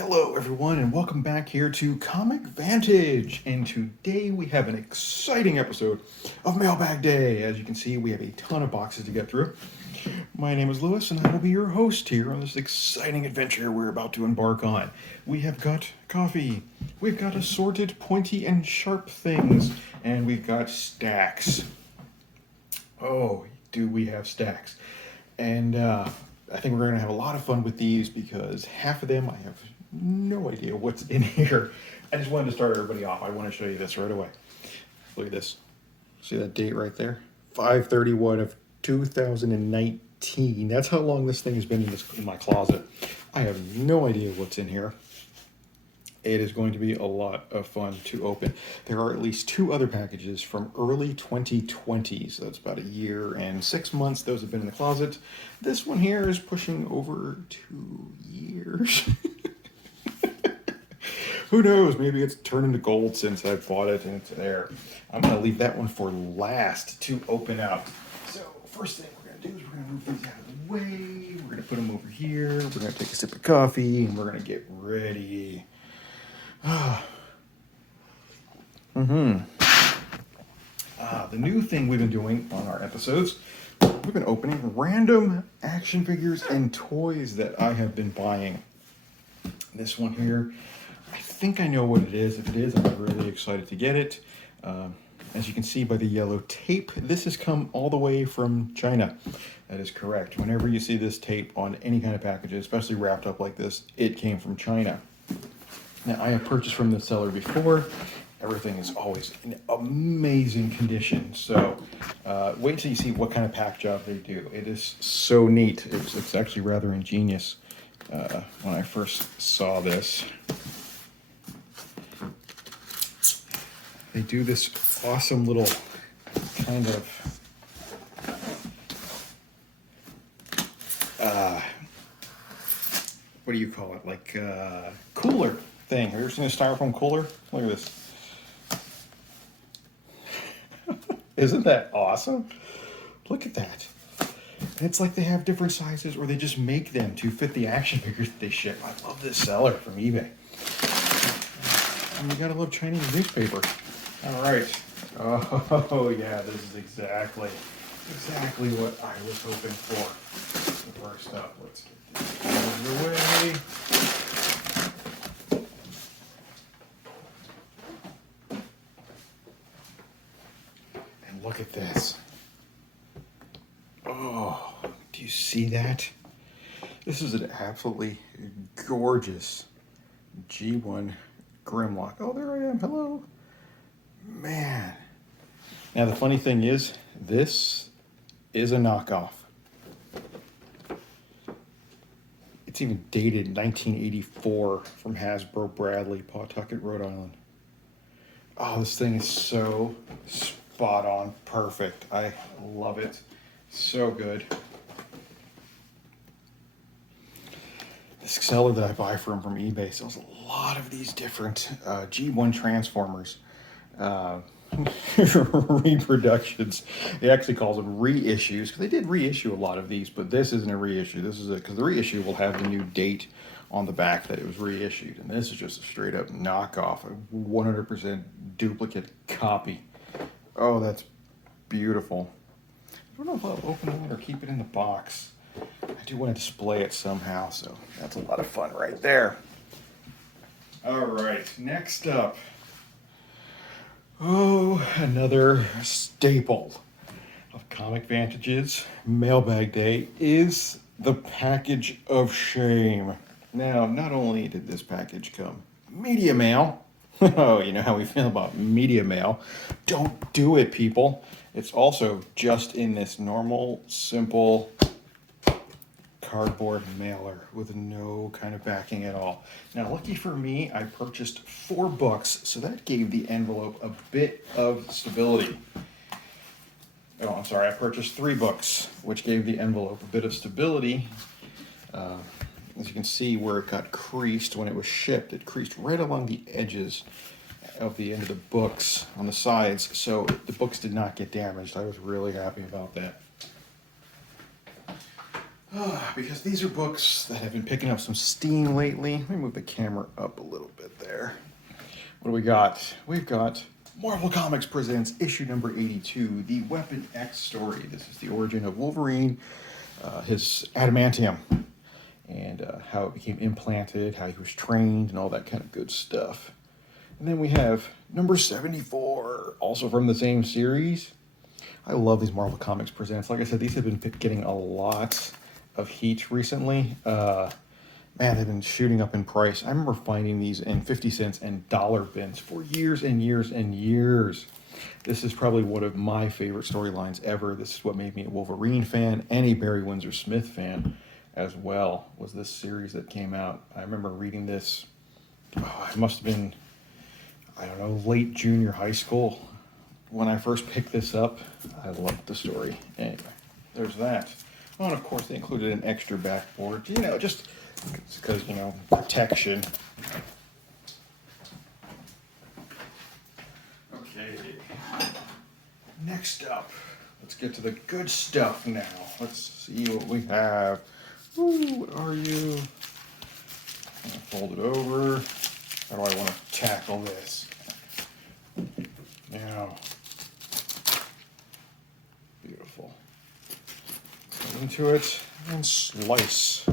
Hello, everyone, and welcome back here to Comic Vantage. And today we have an exciting episode of Mailbag Day. As you can see, we have a ton of boxes to get through. My name is Lewis, and I will be your host here on this exciting adventure we're about to embark on. We have got coffee, we've got assorted pointy and sharp things, and we've got stacks. Oh, do we have stacks? And I think we're going to have a lot of fun with these because half of them I have no idea what's in here. I just wanted to start everybody off. I want to show you this right away. Look at this. See that date right there? 5/31 of 2019. That's how long this thing has been in my closet. I have no idea what's in here. It is going to be a lot of fun to open. There are at least two other packages from early 2020, so that's about a year and 6 months. Those have been in the closet. This one here is pushing over 2 years. Who knows? Maybe it's turned into gold since I bought it and it's there. I'm going to leave that one for last to open up. So first thing we're going to do is we're going to move these out of the way. We're going to put them over here. We're going to take a sip of coffee and we're going to get ready. The new thing we've been doing on our episodes, we've been opening random action figures and toys that I have been buying. This one here, I think I know what it is. If it is, I'm really excited to get it. As you can see by the yellow tape, this has come all the way from China. That is correct. Whenever you see this tape on any kind of package, especially wrapped up like this, it came from China. Now, I have purchased from this seller before. Everything is always in amazing condition. So wait till you see what kind of pack job they do. It is so neat. It's actually rather ingenious when I first saw this. They do this awesome little kind of what do you call it? Like cooler thing. Have you ever seen a styrofoam cooler? Look at this. Isn't that awesome? Look at that. And it's like they have different sizes or they just make them to fit the action figures that they ship. I love this seller from eBay. And you gotta love Chinese newspaper. All right. Oh yeah, this is exactly what I was hoping for. First up, let's get these out of the way. And look at this. Oh, do you see that? This is an absolutely gorgeous G1 Grimlock. Oh, there I am. Hello. Man. Now, the funny thing is, this is a knockoff. It's even dated 1984 from Hasbro Bradley, Pawtucket, Rhode Island. Oh, this thing is so spot on. Perfect. I love it. So good. This seller that I buy from eBay sells a lot of these different G1 Transformers. Reproductions. He actually calls them reissues because they did reissue a lot of these, but this isn't a reissue. This is because the reissue will have the new date on the back that it was reissued, and this is just a straight up knockoff, a 100% duplicate copy. Oh, that's beautiful. I don't know if I'll open it or keep it in the box. I do want to display it somehow, so that's a lot of fun right there. All right, next up. Oh, another staple of Comic Vantage's Mailbag Day is the package of shame. Now, not only did this package come media mail, oh, you know how we feel about media mail. Don't do it, people. It's also just in this normal, simple cardboard mailer with no kind of backing at all. Now, lucky for me, I purchased 4 books, so that gave the envelope a bit of stability. Oh, I'm sorry, I purchased 3 books, which gave the envelope a bit of stability. As you can see where it got creased when it was shipped, it creased right along the edges of the end of the books on the sides, so the books did not get damaged. I was really happy about that. Because these are books that have been picking up some steam lately. Let me move the camera up a little bit there. What do we got? We've got Marvel Comics presents issue number 82, the Weapon X story. This is the origin of Wolverine, his adamantium, and how it became implanted, how he was trained, and all that kind of good stuff. And then we have number 74, also from the same series. I love these Marvel Comics presents. Like I said, these have been getting a lot of heat recently. Man, they've been shooting up in price. I remember finding these in 50 cents and dollar bins for years and years and years. This is probably one of my favorite storylines ever. This is what made me a Wolverine fan and a Barry Windsor Smith fan as well, was this series that came out. I remember reading this, it must have been, I don't know, late junior high school when I first picked this up. I loved the story. Anyway, there's that. Oh, and of course they included an extra backboard, just because, protection. Okay. Next up, let's get to the good stuff now. Let's see what we have. Ooh, what are you? I'm gonna fold it over. How do I want to tackle this? Now, beautiful. Go into it and slice.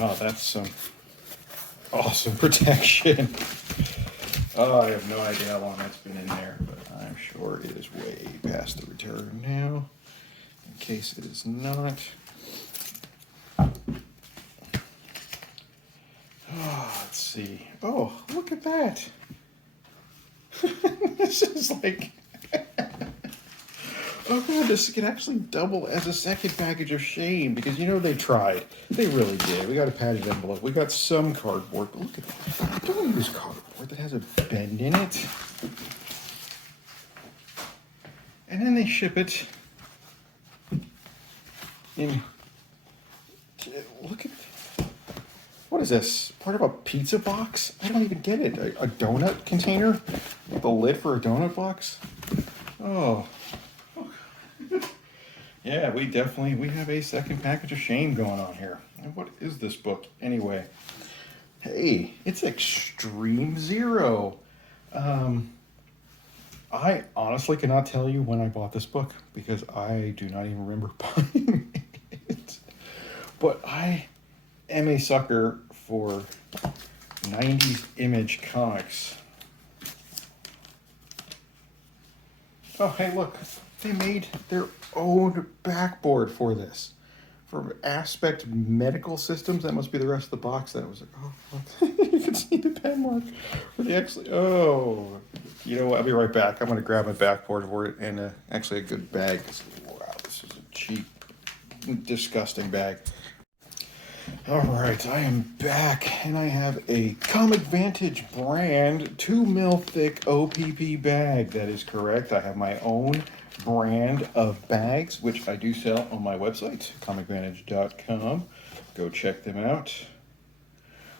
Oh, that's some awesome protection. Oh, I have no idea how long that's been in there, but I'm sure it is way past the return now. In case it is not. Oh, let's see. Oh, look at that. This is like... Oh god, this could actually double as a second package of shame, because they tried. They really did. We got a padded envelope. We got some cardboard, but look at that. Don't use cardboard that has a bend in it. And then they ship it in... Look at... What is this? Part of a pizza box? I don't even get it. A donut container? The lid for a donut box? Oh... Yeah, we have a second package of shame going on here. And what is this book anyway? Hey, it's Extreme Zero. I honestly cannot tell you when I bought this book because I do not even remember buying it. But I am a sucker for 90s Image comics. Oh, hey, look. They made their own backboard for this. For Aspect Medical Systems, that must be the rest of the box. That was like, oh, you can see the pen mark. For the actually, oh, you know what? I'll be right back. I'm going to grab my backboard for it and actually a good bag. Wow, this is a cheap, disgusting bag. All right, I am back, and I have a Comic Vantage brand 2 mil thick OPP bag. That is correct. I have my own brand of bags, which I do sell on my website, comicvantage.com. Go check them out.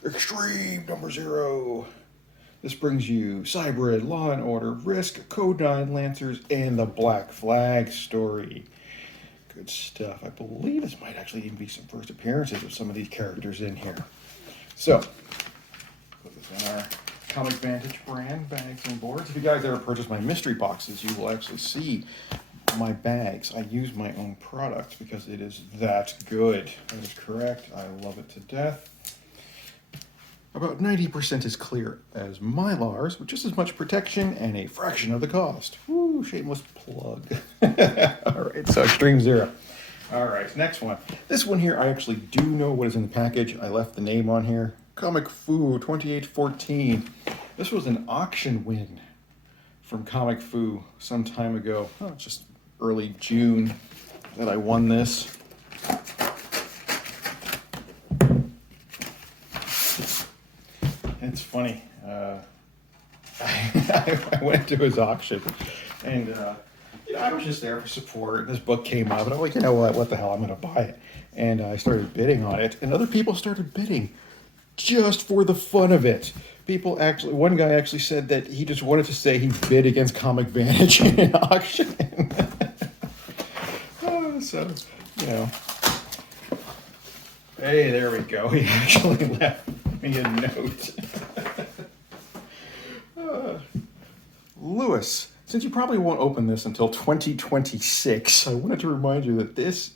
Extreme number 0. This brings you Cybrid, Law and Order, Risk, Code 9, Lancers, and the Black Flag story. Good stuff. I believe this might actually even be some first appearances of some of these characters in here. So, put this in our Comic Vantage brand bags and boards. If you guys ever purchase my mystery boxes, you will actually see my bags. I use my own product because it is that good. That is correct. I love it to death. About 90% as clear as Mylars, with just as much protection and a fraction of the cost. Woo, shameless plug. All right, so Extreme Zero. All right, next one. This one here, I actually do know what is in the package. I left the name on here. Comic Foo 2814. This was an auction win from Comic Foo some time ago. Oh, just early June that I won this. It's funny. I went to his auction, and I was just there for support. This book came up, and I'm like, you know what the hell, I'm going to buy it. And I started bidding on it, and other people started bidding just for the fun of it. People actually, one guy actually said that he just wanted to say he bid against Comic Vantage in an auction. So, you know. Hey, there we go. He actually left me a note. Lewis, since you probably won't open this until 2026, I wanted to remind you that this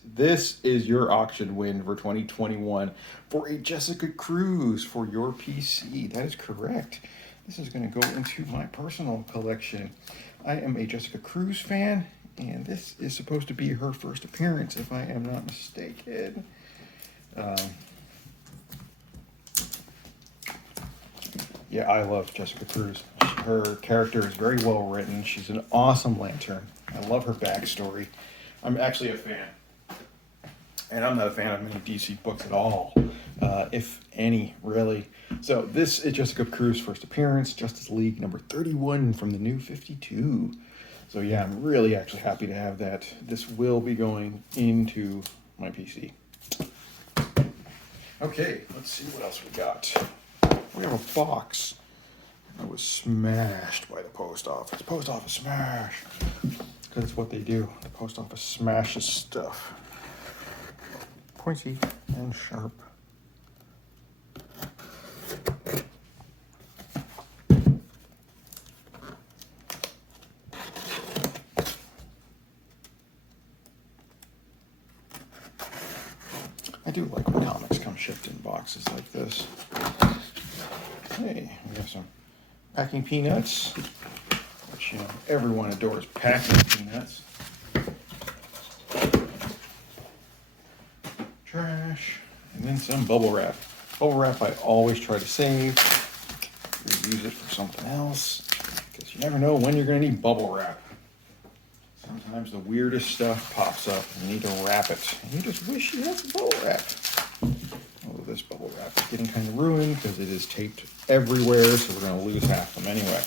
is your auction win for 2021 for a Jessica Cruz for your PC. That is correct. This is going to go into my personal collection. I am a Jessica Cruz fan, and this is supposed to be her first appearance, if I am not mistaken. Yeah, I love Jessica Cruz. Her character is very well written. She's an awesome Lantern. I love her backstory. I'm actually a fan. And I'm not a fan of many DC books at all, if any, really. So this is Jessica Cruz's first appearance, Justice League number 31 from the New 52. So yeah, I'm really actually happy to have that. This will be going into my PC. Okay, let's see what else we got. We have a box that was smashed by the post office. Post office smash. Because it's what they do. The post office smashes stuff. Pointy and sharp. I do like when comics come shipped in boxes like this. Hey, we have some packing peanuts, which, you know, everyone adores packing peanuts. Trash, and then some bubble wrap. Bubble wrap I always try to save, use it for something else, because you never know when you're going to need bubble wrap. Sometimes the weirdest stuff pops up and you need to wrap it, and you just wish you had some bubble wrap. Although this bubble wrap is getting kind of ruined because it is taped everywhere, so we're going to lose half of them anyway.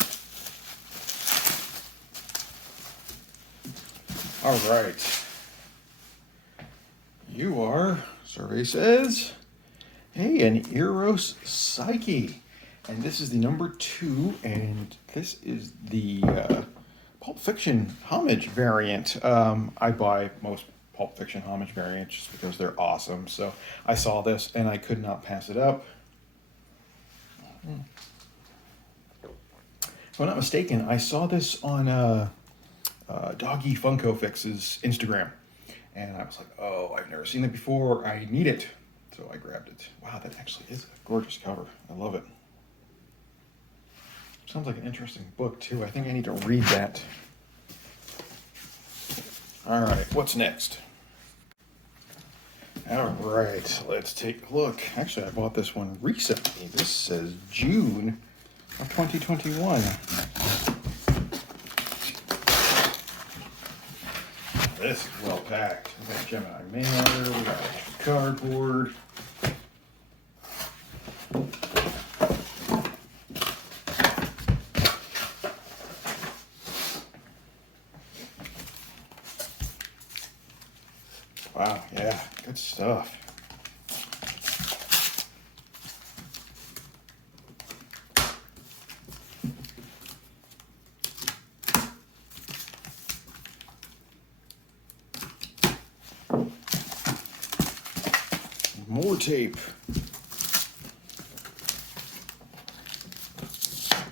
All right. You are, survey says, hey, an Eros Psyche. And this is the number 2, and this is the Pulp Fiction homage variant. I buy most Pulp Fiction homage variants just because they're awesome. So I saw this and I could not pass it up. If I'm not mistaken, I saw this on Doggy Funko Fix's Instagram. And I was like, oh, I've never seen it before. I need it. So I grabbed it. Wow, that actually is a gorgeous cover. I love it. Sounds like an interesting book, too. I think I need to read that. All right, what's next? All right, let's take a look. Actually, I bought this one recently. This says June of 2021. This is well packed. We got Gemini mailer, we got cardboard. Wow, yeah, good stuff. More tape.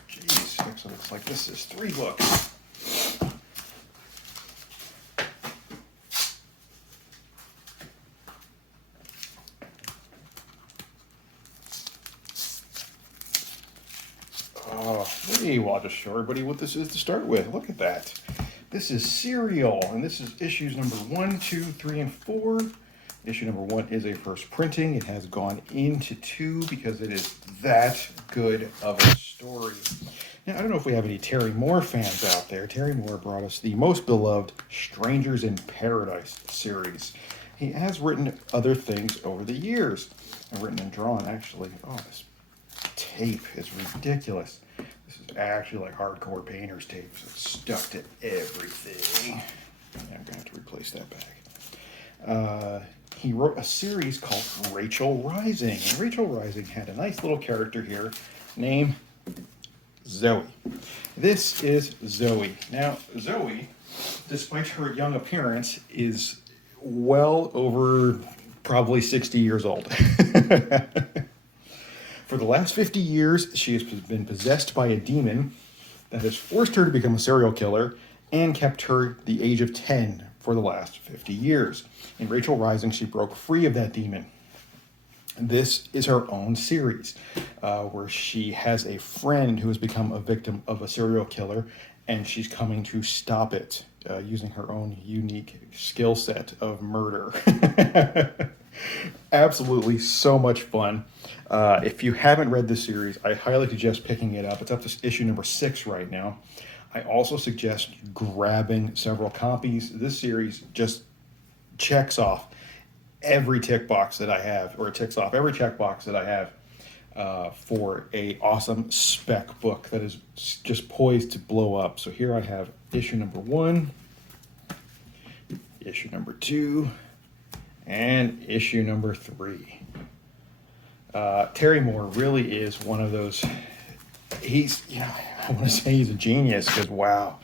Jeez, actually looks like this is 3 books. Oh, hey, well, I'll just show everybody what this is to start with. Look at that. This is Serial, and this is issues number 1, 2, 3, and 4. Issue number 1 is a first printing. It has gone into 2 because it is that good of a story. Now, I don't know if we have any Terry Moore fans out there. Terry Moore brought us the most beloved Strangers in Paradise series. He has written other things over the years. Written and drawn, actually. Oh, this tape is ridiculous. This is actually like hardcore painter's tape, so it's stuck to everything. I'm going to have to replace that bag. He wrote a series called Rachel Rising. And Rachel Rising had a nice little character here named Zoe. This is Zoe. Now, Zoe, despite her young appearance, is well over probably 60 years old. For the last 50 years, she has been possessed by a demon that has forced her to become a serial killer and kept her the age of 10 for the last 50 years. In Rachel Rising, she broke free of that demon. This is her own series, where she has a friend who has become a victim of a serial killer, and she's coming to stop it using her own unique skill set of murder. Absolutely so much fun. If you haven't read this series, I highly suggest picking it up. It's up to issue number 6 right now. I also suggest grabbing several copies. This series just checks off every tick box that I have, or it ticks off every checkbox that I have for a awesome spec book that is just poised to blow up. So here I have issue number 1, issue number 2, and issue number 3. Terry Moore really is one of those, I want to say he's a genius, because wow,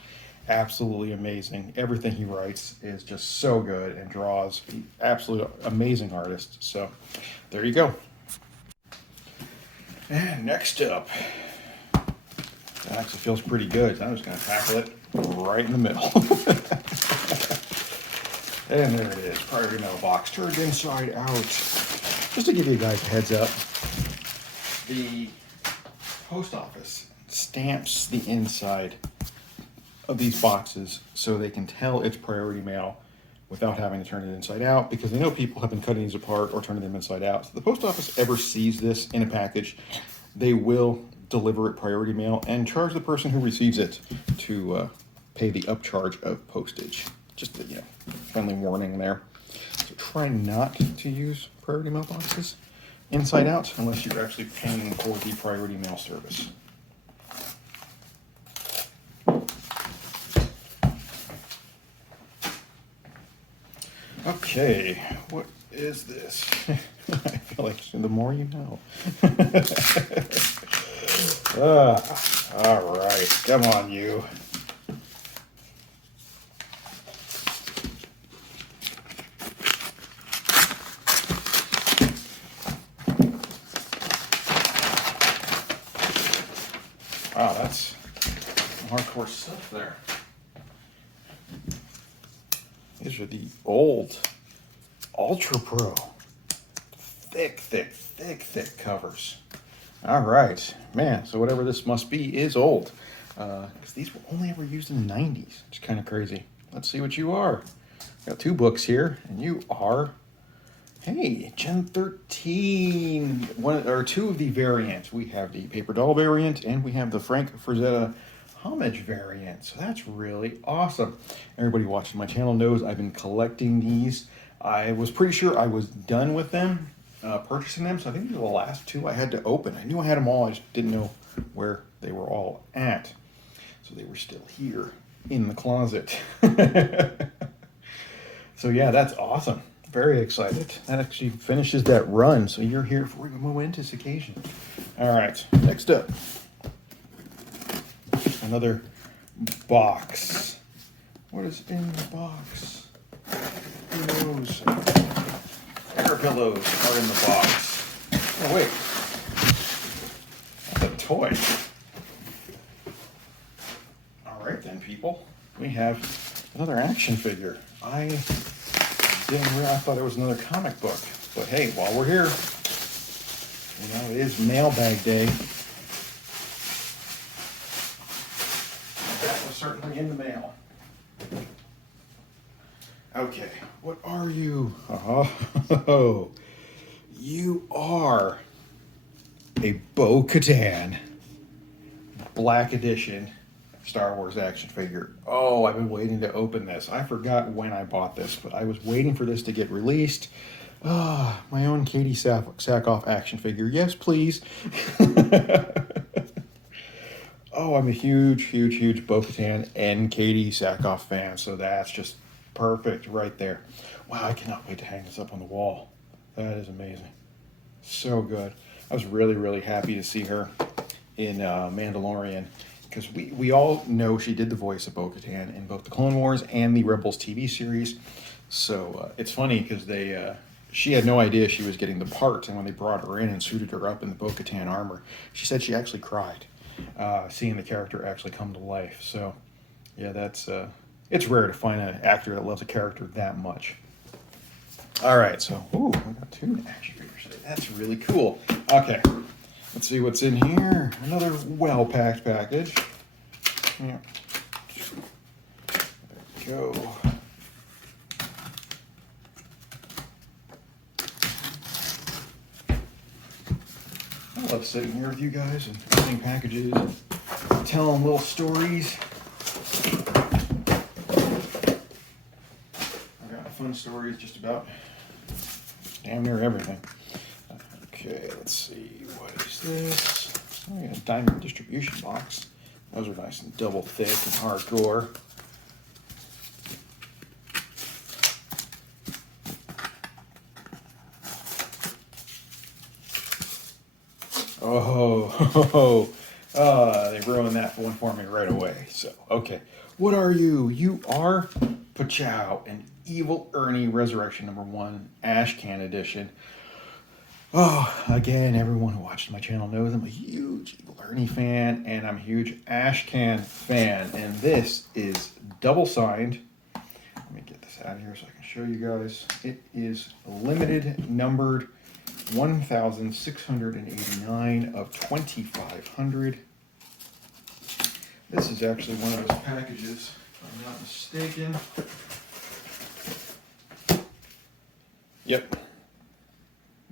absolutely amazing. Everything he writes is just so good and draws. Absolutely amazing artist. So there you go. And next up, that actually feels pretty good. So I'm just going to tackle it right in the middle. And there it is, priority mail box turned inside out. Just to give you guys a heads up, the post office stamps the inside of these boxes so they can tell it's priority mail without having to turn it inside out, because they know people have been cutting these apart or turning them inside out. So if the post office ever sees this in a package, they will deliver it priority mail and charge the person who receives it to pay the upcharge of postage. Just a friendly warning there. So try not to use priority mail boxes inside out unless you're actually paying for the priority mail service. Okay, what is this? I feel like the more you know. All right, come on, you. Wow, that's hardcore stuff there. These are the old Ultra Pro. Thick covers. All right, man, so whatever this must be is old. Because these were only ever used in the 90s. It's kind of crazy. Let's see what you are. Got 2 books here, and you are, hey, Gen 13. One or 2 of the variants. We have the Paper Doll variant, and we have the Frank Frazetta Homage variant. So that's really awesome. Everybody watching my channel knows I've been collecting these. I was pretty sure I was done with them, purchasing them. So I think these are the last 2 I had to open. I knew I had them all. I just didn't know where they were all at. So they were still here in the closet. So yeah, that's awesome. Very excited. That actually finishes that run. So you're here for a momentous occasion. All right, next up. Another box. What is in the box? Pillows. Air pillows are in the box. Oh, wait. That's a toy. All right, then, people. We have another action figure. I didn't realize, I thought it was another comic book. But hey, while we're here, it is mailbag day. That was certainly in the mail. Okay, what are you? Oh, you are a Bo-Katan Black Edition Star Wars action figure. Oh, I've been waiting to open this. I forgot when I bought this, but I was waiting for this to get released. Ah, my own Katie Sackhoff action figure. Yes, please. Oh, I'm a huge Bo-Katan and Katie Sackhoff fan, so that's just perfect right there. Wow, I cannot wait to hang this up on the wall. That is amazing. So good. I was really happy to see her in Mandalorian, because we all know she did the voice of Bo-Katan in both the Clone Wars and the Rebels TV series. So it's funny because she had no idea she was getting the part, and when they brought her in and suited her up in the Bo-Katan armor, she said she actually cried seeing the character actually come to life. So yeah, that's it's rare to find an actor that loves a character that much. All right, so we got 2 action figures today. That's really cool. Okay, let's see what's in here. Another well-packed package. Yeah. There we go. I love sitting here with you guys and opening packages and telling little stories. I got fun stories just about damn near everything. Okay, let's see. What is this? Oh, yeah, a diamond distribution box. Those are nice and double thick and hardcore. They ruined that one for me right away. So, okay. What are you? You are Pachow, an Evil Ernie Resurrection #1 Ash Can Edition. Oh, again, everyone who watches my channel knows I'm a huge Evil Ernie fan, and I'm a huge Ash Can fan. And this is double signed. Let me get this out of here so I can show you guys. It is limited numbered 1,689 of 2,500. This is actually one of those packages, if I'm not mistaken. Yep.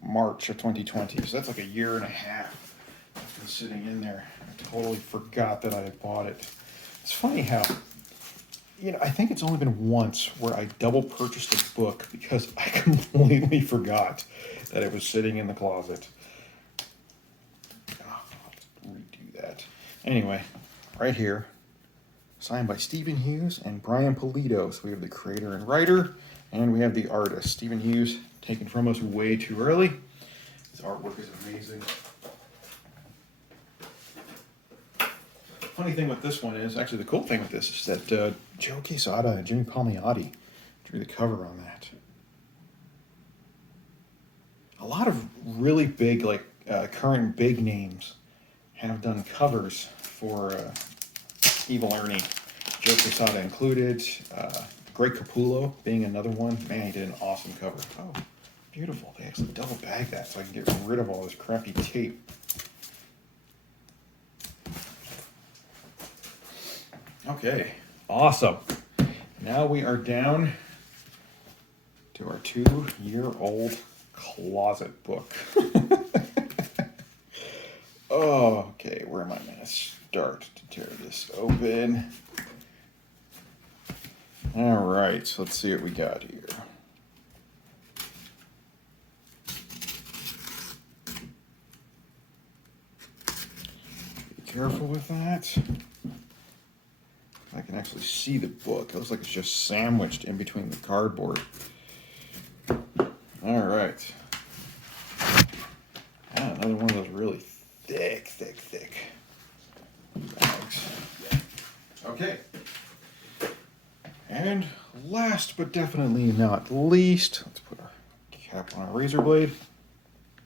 March of 2020. So that's like a year and a half it's been sitting in there. I totally forgot that I had bought it. It's funny how, I think it's only been once where I double purchased a book because I completely forgot that it was sitting in the closet. I'll just redo that. Anyway, right here, signed by Stephen Hughes and Brian Pulido. So we have the creator and writer, and we have the artist. Stephen Hughes, taken from us way too early. His artwork is amazing. Funny thing with this one is, actually the cool thing with this is that Joe Quesada and Jimmy Palmiotti drew the cover on that. A lot of really big, current big names have done covers for Evil Ernie. Joe Quesada included. Greg Capullo being another one. Man, he did an awesome cover. Oh, beautiful. They actually double bagged that so I can get rid of all this crappy tape. Okay, awesome. Now we are down to our 2-year-old closet book. Okay, where am I going to start to tear this open? All right, so let's see what we got here. Be careful with that. I can actually see the book. It looks like it's just sandwiched in between the cardboard. All right. Another one of those really thick bags. Okay. And last but definitely not least, let's put our cap on our razor blade.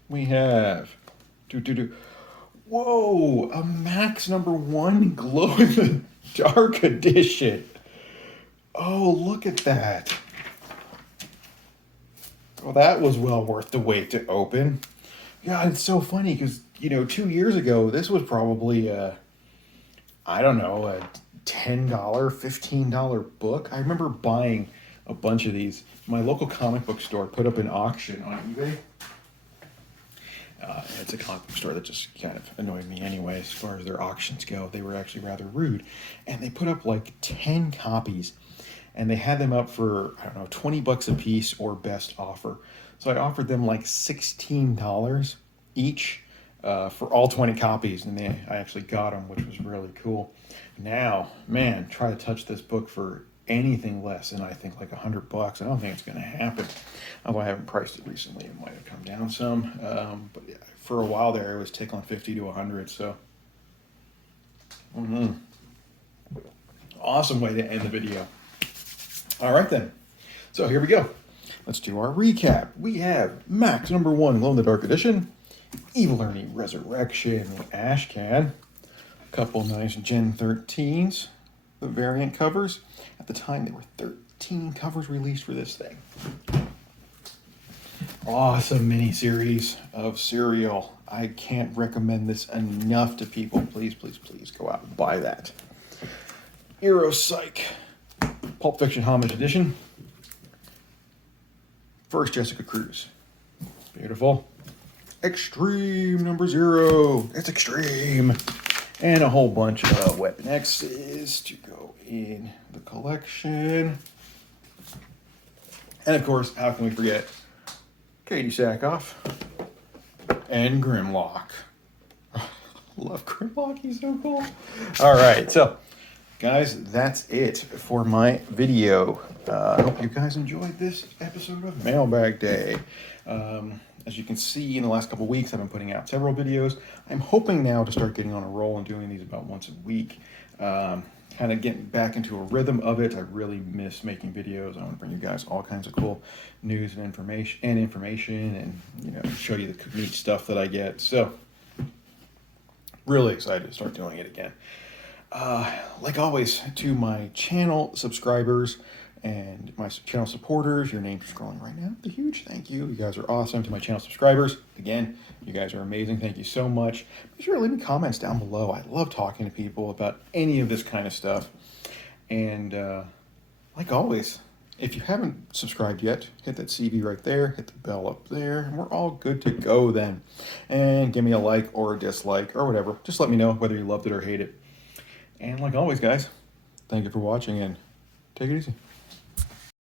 We have whoa, a Max #1 glow in the dark edition. Oh, look at that. Well, that was well worth the wait to open. Yeah, it's so funny because, 2 years ago, this was probably a $10, $15 book. I remember buying a bunch of these. My local comic book store put up an auction on eBay. It's a comic book store that just kind of annoyed me anyway as far as their auctions go. They were actually rather rude. And they put up like 10 copies. And they had them up for, $20 a piece or best offer. So I offered them like $16 each for all 20 copies. And I actually got them, which was really cool. Now, man, try to touch this book for anything less than I think like $100. I don't think it's going to happen. Although I haven't priced it recently, it might have come down some. But yeah, for a while there, it was tickling 50 to 100. So Awesome way to end the video. All right then. So here we go. Let's do our recap. We have Max #1 Glow in the Dark Edition, Evil Ernie Resurrection, the Ash Can, a couple nice Gen 13s, the variant covers. At the time, there were 13 covers released for this thing. Awesome mini-series of cereal. I can't recommend this enough to people. Please, please, please go out and buy that. Psych, Pulp Fiction Homage Edition. First Jessica Cruz. Beautiful. Extreme #0. It's extreme. And a whole bunch of Weapon X's to go in the collection. And of course, how can we forget Katie Sackhoff and Grimlock. Love Grimlock, he's so cool. All right, so guys, that's it for my video. I hope you guys enjoyed this episode of Mailbag Day. As you can see, in the last couple weeks, I've been putting out several videos. I'm hoping now to start getting on a roll and doing these about once a week. Kind of getting back into a rhythm of it. I really miss making videos. I want to bring you guys all kinds of cool news and information, and show you the neat stuff that I get. So, really excited to start doing it again. Like always, to my channel subscribers and my channel supporters, your names are scrolling right now. A huge thank you. You guys are awesome. To my channel subscribers, again, you guys are amazing. Thank you so much. Be sure to leave me comments down below. I love talking to people about any of this kind of stuff. And like always, if you haven't subscribed yet, hit that CV right there, hit the bell up there, and we're all good to go then. And give me a like or a dislike or whatever. Just let me know whether you loved it or hate it. And like always, guys, thank you for watching, and take it easy.